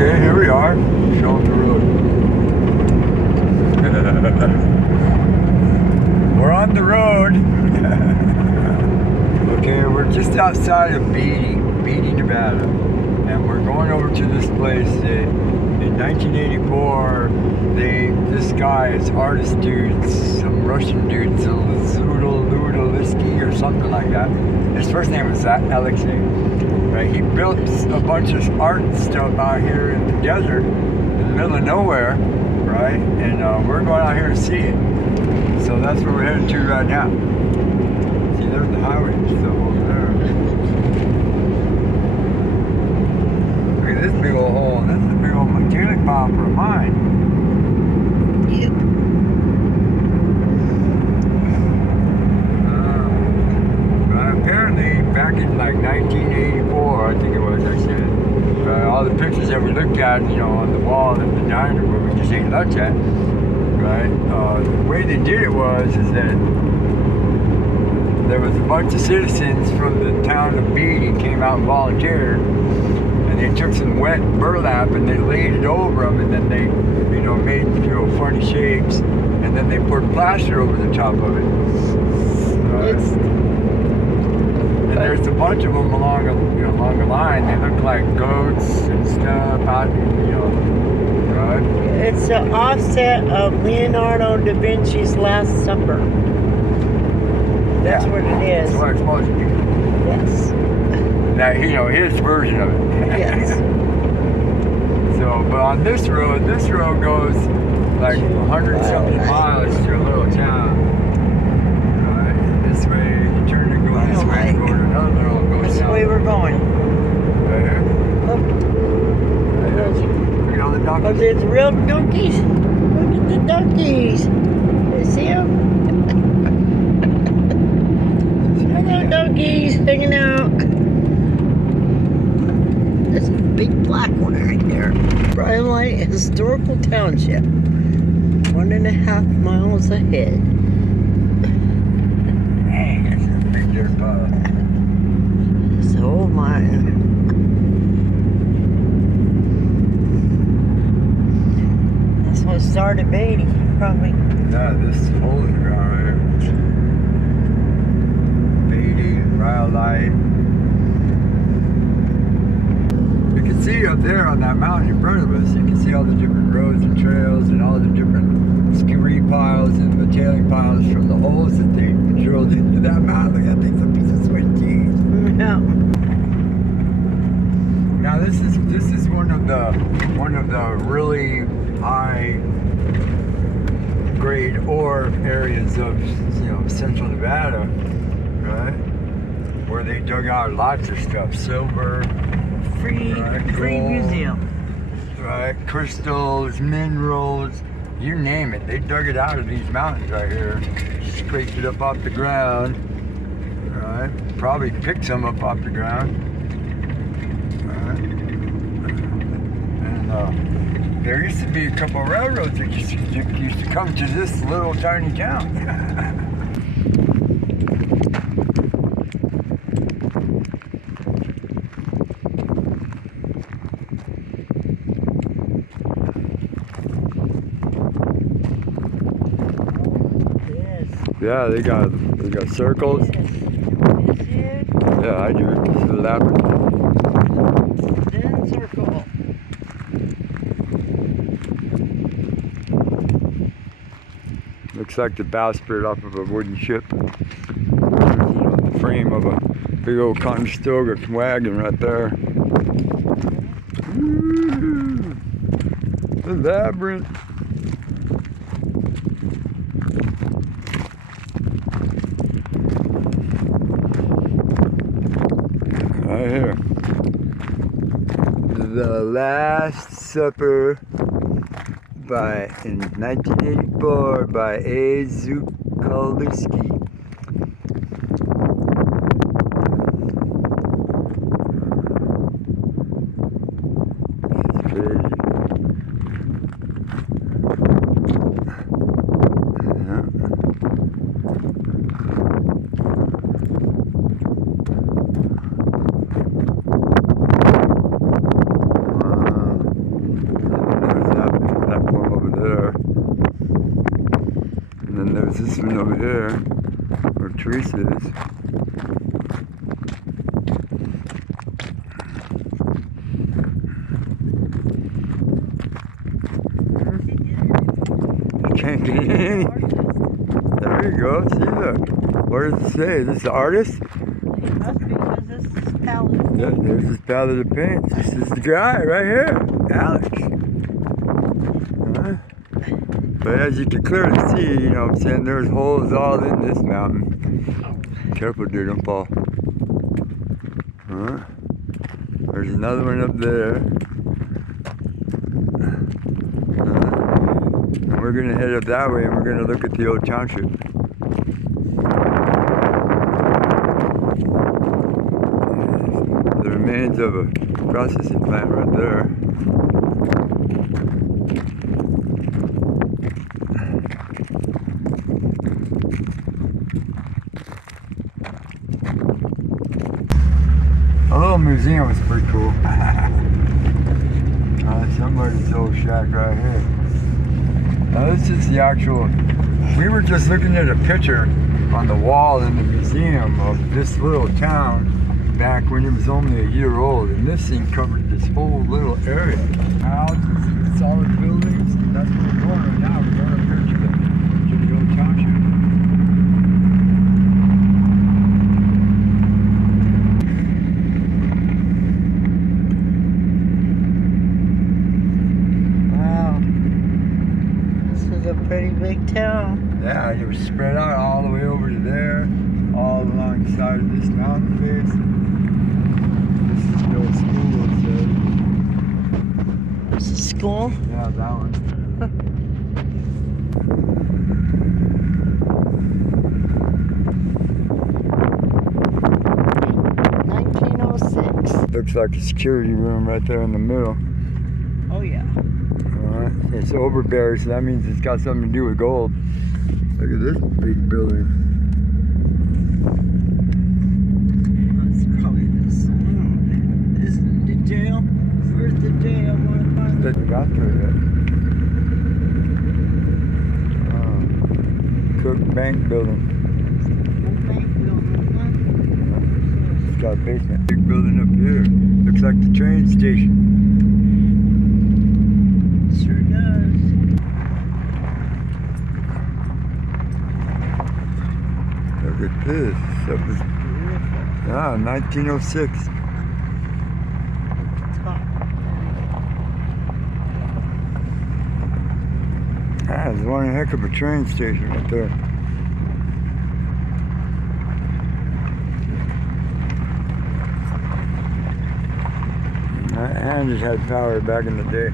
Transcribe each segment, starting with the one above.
Okay, here we are, showing the road. We're on the road. Okay, we're just outside of Beatty, Nevada, and we're going over to this place. In 1984, this guy, this artist dude, some Russian dude, Zudaliski or something like that. His first name was Alexei. Right? He built a bunch of art stuff out here in the desert, in the middle of nowhere, right? And we're going out here to see it. So that's where we're headed to right now. See, there's the highway stuff over there. Look at this big old hole. This is a big old tailing pile for a mine. Yep. Apparently, back in like 1984, I think it was, I said, all the pictures that we looked at, you know, on the wall in the diner where we just ate lunch at, right? The way they did it is that there was a bunch of citizens from the town of Beatty came out and volunteered, and they took some wet burlap and they laid it over them, and then they, you know, made, you know, funny shapes, and then they poured plaster over the top of it. And there's a bunch of them along the line. They look like goats and stuff out, you know, right? It's an offset of Leonardo da Vinci's Last Supper. That's what it is. That's what it's supposed to be. Yes. Now, you know, his version of it. Yes. So, but on this road goes like 170 miles to a little town. Right? This way, you turn to go this way, go to another road, go That's the south. way we're going. Right here. Look. Right here. Look at all the Oh, donkeys. there's real donkeys. Look at the donkeys. You see them? Hello, donkeys, hanging out. That's a big black one right there. Rhyolite Historical Township. 1.5 miles ahead. Dang, that's a big dirt pile. It's an old mine. That's what started Beatty, probably. Yeah, this hole in the ground right here. Beatty, Rhyolite. You can see up there on that mountain in front of us, you can see all the different roads and trails and all the different scurry piles and the tailing piles from the holes that they drilled into that mountain. Look at that thing's a piece of Swiss cheese. Yeah. Now this is one of the really high grade ore areas of, you know, central Nevada, right? Where they dug out lots of stuff, silver, Free gold, museum. right? Crystals, minerals, you name it. They dug it out of these mountains right here, scraped it up off the ground, right? Probably picked some up off the ground, right? And there used to be a couple of railroads that used to come to this little tiny town. Yeah, they got circles. Yeah, I do. This is a labyrinth. Then circle. Looks like the bowsprit off of a wooden ship. The frame of a big old Conestoga wagon right there. Woo! The labyrinth. Right here. The Last Supper in 1984 by A. Zukaliski. Crazy. basement over here, where Treasa is. You can't get in. There you go. See, look. What does it say? Is this the artist? It must be because this is palette. Yeah, there's his palette of paints. This is the guy right here, Alex. But as you can clearly see, you know what I'm saying, there's holes all in this mountain. Careful, dear, don't fall. There's another one up there. We're gonna head up that way and we're gonna look at the old township. The remains of a processing plant right there. A little museum was pretty cool. Somebody's old shack right here. Now this is the actual, we were just looking at a picture on the wall in the museum of this little town back when it was only a year old, and this thing covered this whole little area. Houses and solid buildings, and that's where we're going right now. We're going up here to the old township. Pretty big town. Yeah, it was spread out all the way over to there, all along the side of this mountain face. This is the old school, it says. This is school? Yeah, that one. 1906. Looks like a security room right there in the middle. Oh yeah. It's overbearing, so that means it's got something to do with gold. Look at this big building. That's probably the saloon. Isn't it the jail? Where's the jail? I want to find That got there yet. Cook Bank building. bank building, It's got a basement. Big building up here. Looks like the train station. Sure does. Look at this. That was, 1906. There's one heck of a train station right there. And it had power back in the day.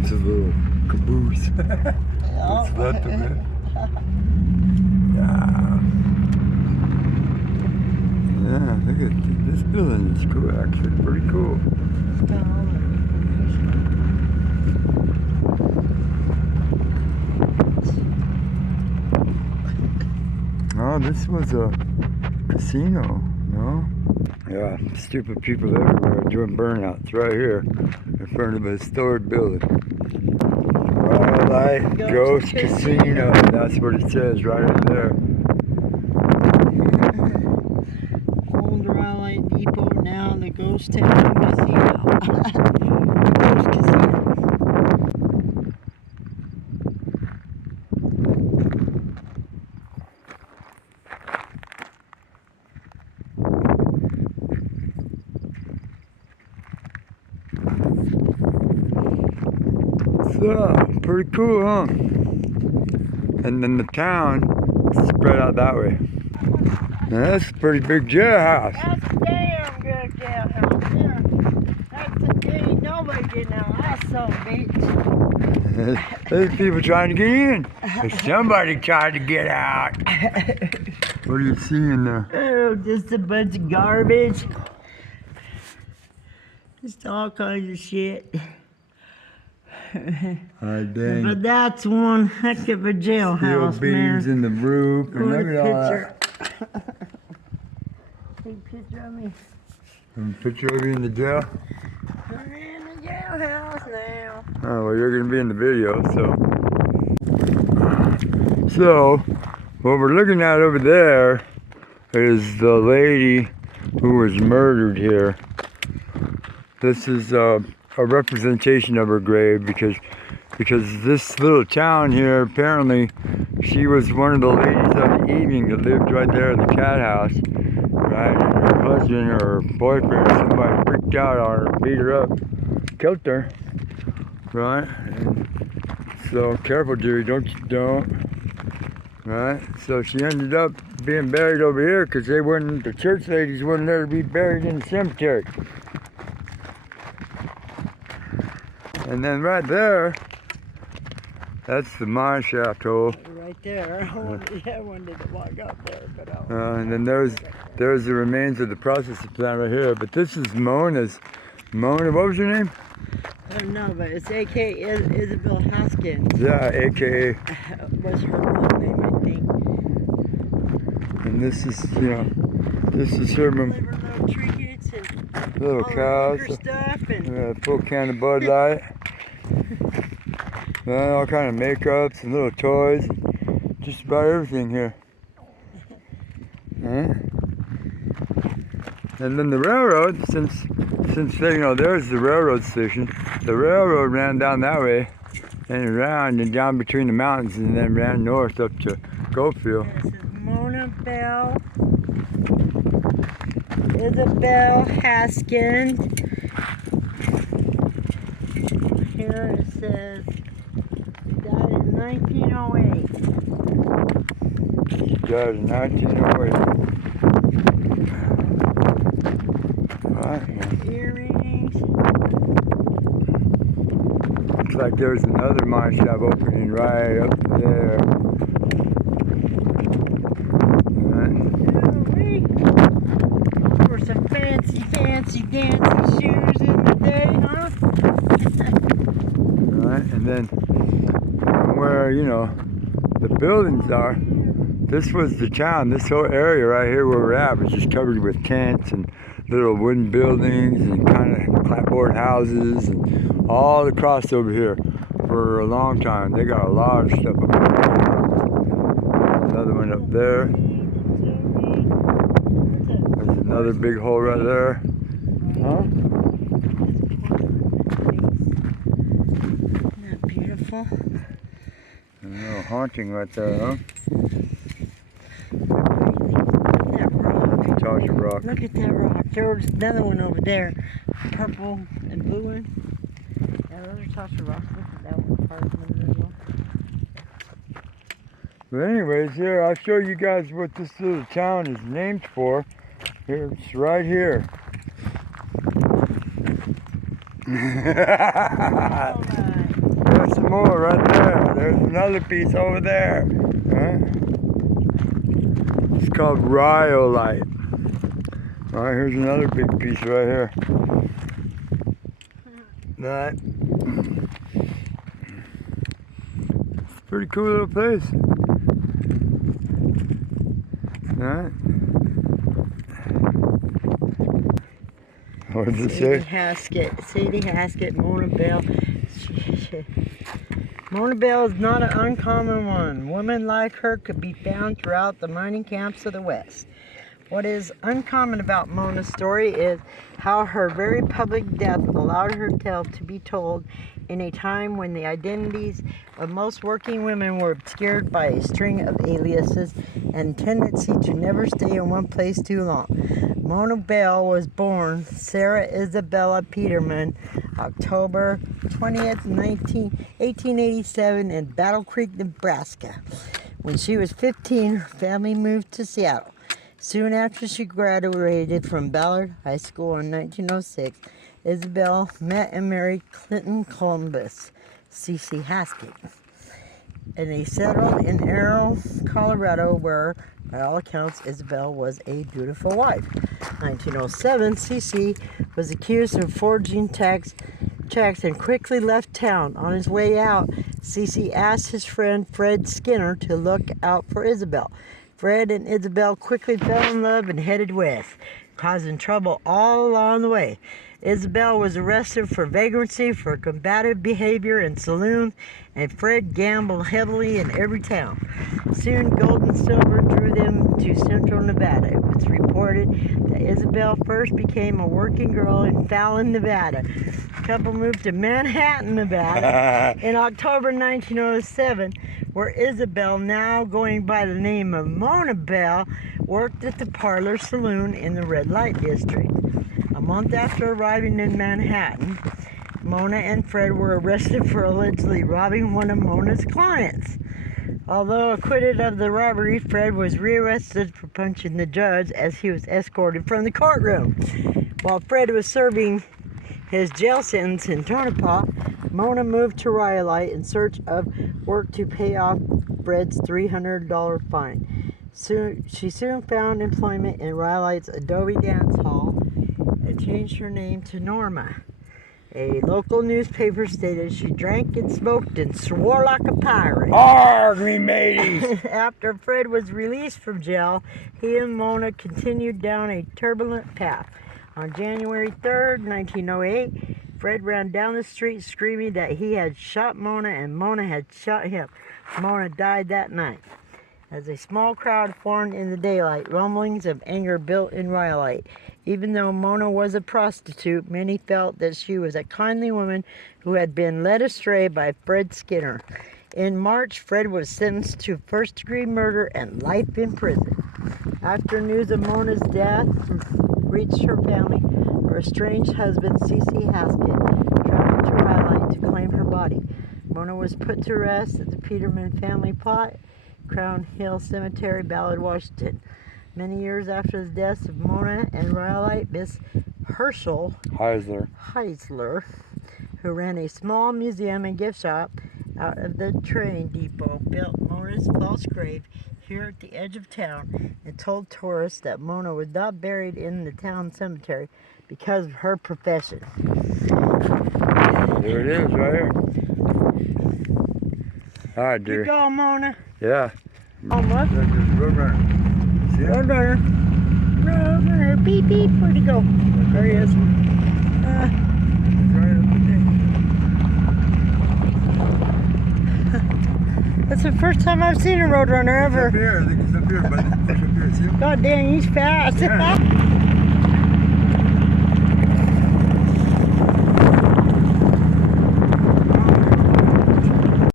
It's a little caboose. What's left of it? Yeah, look at this building. It's cool, actually. Pretty cool. Oh, this was a casino, no? Yeah, stupid people everywhere doing burnouts right here in front of a historic building. Ryolight Ghost Casino. That's what it says right up there. Old Ryolight Depot, now the Ghost Town Casino. Ghost Casino. Pretty cool, huh? And then the town spread out that way. Now that's a pretty big jailhouse. That's a damn good jailhouse there. That's a day nobody getting out. That's so bitch. There's people trying to get in. There's somebody trying to get out. What are you seeing there? Oh, just a bunch of garbage. Just all kinds of shit. Dang. But that's one heck of a Steel jailhouse, beams man. in the roof. And What look a at all that. picture. Take a picture of me. Picture of you in the jail? We're in the jailhouse now. Oh, well, you're going to be in the video, so. So, what we're looking at over there is the lady who was murdered here. This is a representation of her grave because this little town here, apparently, she was one of the ladies of the evening that lived right there in the cat house, right? And her husband or her boyfriend or somebody freaked out on her, beat her up, killed her, right? And so careful, Jerry, don't, right? So she ended up being buried over here because the church ladies wouldn't let her be buried in the cemetery. And then right there, that's the mine shaft hole. Right there. I wanted to walk up there, but and then there's the remains of the processing plant right here. But this is Mona, what was her name? I don't know, but it's A.K. Isabel Haskins. Yeah, A.K.A. Was her real name, I think. And this is, this is her Little trinkets and little all cows. the stuff and Full can of Bud Light. All kind of makeups and little toys. Just about everything here. Huh? And then the railroad, since there's the railroad station. The railroad ran down that way and around and down between the mountains and then ran north up to Goldfield. this is Mona Belle. Isabel Haskins. Here it says died in 1908. Died in 1908. Right. Earrings. Looks like there's another mine shaft opening right up there. Right. For some fancy dancy shoes in the day, huh? Right, and then where the buildings are, this was the town. This whole area right here where we're at was just covered with tents and little wooden buildings and kind of clapboard houses and all across over here for a long time. They got a lot of stuff up there. Another one up there. There's another big hole right there. Huh? Isn't that beautiful? A little haunting right there, huh? That rock. Tasha Rock. Look at that rock. There's another one over there. Purple and blue one. Yeah, those are Tasha rocks. Look at that one. Part of the middle. But anyways, here, I'll show you guys what this little town is named for. Here, it's right here. There's some more right there. There's another piece over there. Huh? It's called Rhyolite. All right, here's another big piece right here. That. It's a pretty cool little place. Alright. What did it say? Sadie Haskett, Mona Belle. Mona Belle is not an uncommon one. Women like her could be found throughout the mining camps of the West. What is uncommon about Mona's story is how her very public death allowed her tale to be told in a time when the identities of most working women were obscured by a string of aliases and tendency to never stay in one place too long. Mona Belle was born Sarah Isabella Peterman, October 20th, 1887 in Battle Creek, Nebraska. When she was 15, her family moved to Seattle. Soon after she graduated from Ballard High School in 1906, Isabel met and married Clinton Columbus, C.C. Haskett, and they settled in Arrow, Colorado, where, by all accounts, Isabel was a dutiful wife. 1907, C.C. was accused of forging checks and quickly left town. On his way out, C.C. asked his friend Fred Skinner to look out for Isabel. Fred and Isabel quickly fell in love and headed west, causing trouble all along the way. Isabel was arrested for vagrancy for combative behavior in saloons, and Fred gambled heavily in every town. Soon gold and silver drew them to central Nevada. It was reported that Isabel first became a working girl in Fallon, Nevada. The couple moved to Manhattan, Nevada in October 1907, where Isabel, now going by the name of Mona Belle, worked at the Parlor Saloon in the Red Light District. A month after arriving in Manhattan, Mona and Fred were arrested for allegedly robbing one of Mona's clients. Although acquitted of the robbery, Fred was rearrested for punching the judge as he was escorted from the courtroom. While Fred was serving his jail sentence in Tonopah, Mona moved to Rhyolite in search of work to pay off Fred's $300 fine. She soon found employment in Rhyolite's Adobe Dance Hall and changed her name to Norma. A local newspaper stated she drank and smoked and swore like a pirate. Arg, me mateys! After Fred was released from jail, he and Mona continued down a turbulent path. On January 3rd, 1908, Fred ran down the street screaming that he had shot Mona and Mona had shot him. Mona died that night. As a small crowd formed in the daylight, rumblings of anger built in Ryolight. Even though Mona was a prostitute, many felt that she was a kindly woman who had been led astray by Fred Skinner. In March, Fred was sentenced to first-degree murder and life in prison. After news of Mona's death reached her family, her estranged husband, C.C. Haskett, traveled to Ryolight to claim her body. Mona was put to rest at the Peterman family plot, Crown Hill Cemetery, Ballard, Washington. Many years after the deaths of Mona and Ryolight, Miss Herschel Heisler, who ran a small museum and gift shop out of the train depot, built Mona's false grave here at the edge of town and told tourists that Mona was not buried in the town cemetery because of her profession. There it is, right here. All right, dear. You go, Mona. Yeah. Almost. This is Roadrunner. See him? Roadrunner. Roadrunner. Beep, beep. Where'd he go? There he is. That's the first time I've seen a Roadrunner ever. He's up here. I think he's up here, buddy. He's up here. See him? God dang, he's fast. Yeah.